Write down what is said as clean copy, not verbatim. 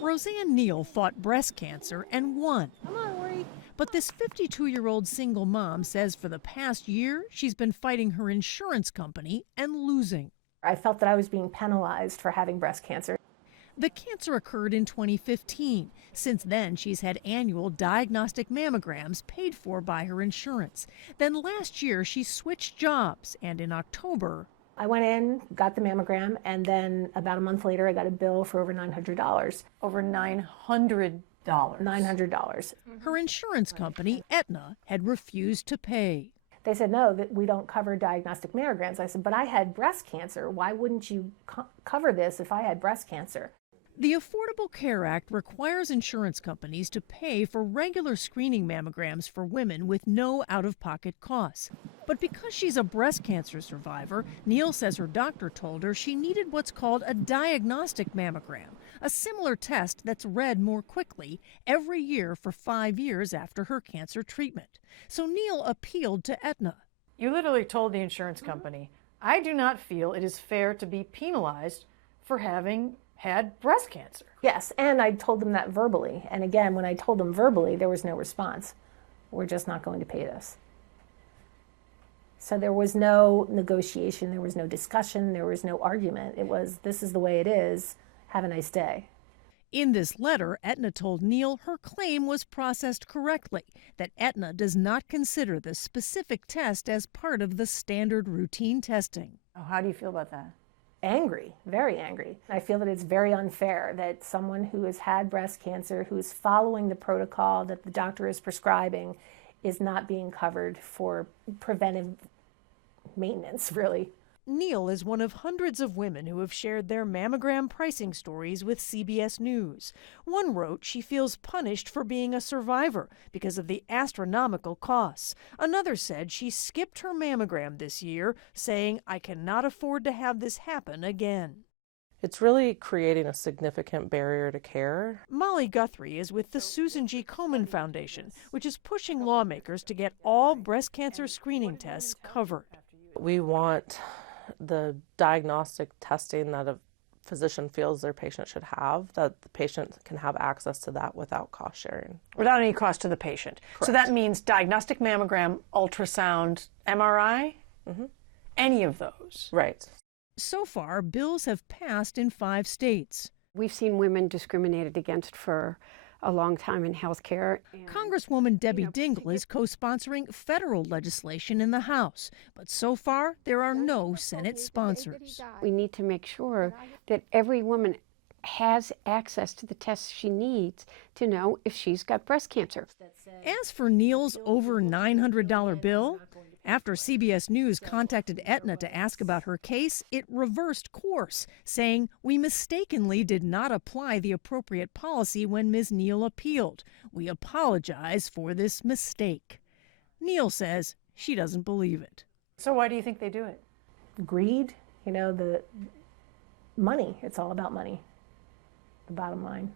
Roseanne Neal fought breast cancer and won. Come on, Lori. But this 52-year-old single mom says for the past year, she's been fighting her insurance company and losing. I felt that I was being penalized for having breast cancer. The cancer occurred in 2015. Since then, she's had annual diagnostic mammograms paid for by her insurance. Then last year, she switched jobs, and in October, I went in, got the mammogram, and then about a month later, I got a bill for over $900. Over $900. $900. Her insurance company, Aetna, had refused to pay. They said, no, that we don't cover diagnostic mammograms. I said, but I had breast cancer. Why wouldn't you cover this if I had breast cancer? The Affordable Care Act requires insurance companies to pay for regular screening mammograms for women with no out-of-pocket costs. But because she's a breast cancer survivor, Neal says her doctor told her she needed what's called a diagnostic mammogram, a similar test that's read more quickly every year for 5 years after her cancer treatment. So Neal appealed to Aetna. You literally told the insurance company, I do not feel it is fair to be penalized for having had breast cancer. Yes, and I told them that verbally. And again, when I told them verbally, there was no response. We're just not going to pay this. So there was no negotiation, there was no discussion, there was no argument. It was, this is the way it is, have a nice day. In this letter, Aetna told Neal her claim was processed correctly, that Aetna does not consider the specific test as part of the standard routine testing. Oh, how do you feel about that? Angry, very angry. I feel that it's very unfair that someone who has had breast cancer, who is following the protocol that the doctor is prescribing, is not being covered for preventive maintenance, really. Neal is one of hundreds of women who have shared their mammogram pricing stories with CBS News. One wrote she feels punished for being a survivor because of the astronomical costs. Another said she skipped her mammogram this year, saying, I cannot afford to have this happen again. It's really creating a significant barrier to care. Molly Guthrie is with the Susan G. Komen Foundation, which is pushing lawmakers to get all breast cancer screening tests covered. We want the diagnostic testing that a physician feels their patient should have, that the patient can have access to that without cost sharing. Without any cost to the patient. Correct. So that means diagnostic mammogram, ultrasound, MRI, any of those. Right. So far, bills have passed in 5 states. We've seen women discriminated against for a long time in health care. Congresswoman Debbie Dingell is co-sponsoring federal legislation in the House, but so far there are no Senate sponsors. We need to make sure that every woman has access to the tests she needs to know if she's got breast cancer. As for Neal's over $900 bill, after CBS News contacted Aetna to ask about her case, it reversed course, saying, we mistakenly did not apply the appropriate policy when Ms. Neal appealed. We apologize for this mistake. Neal says she doesn't believe it. So why do you think they do it? Greed, the money, it's all about money, the bottom line.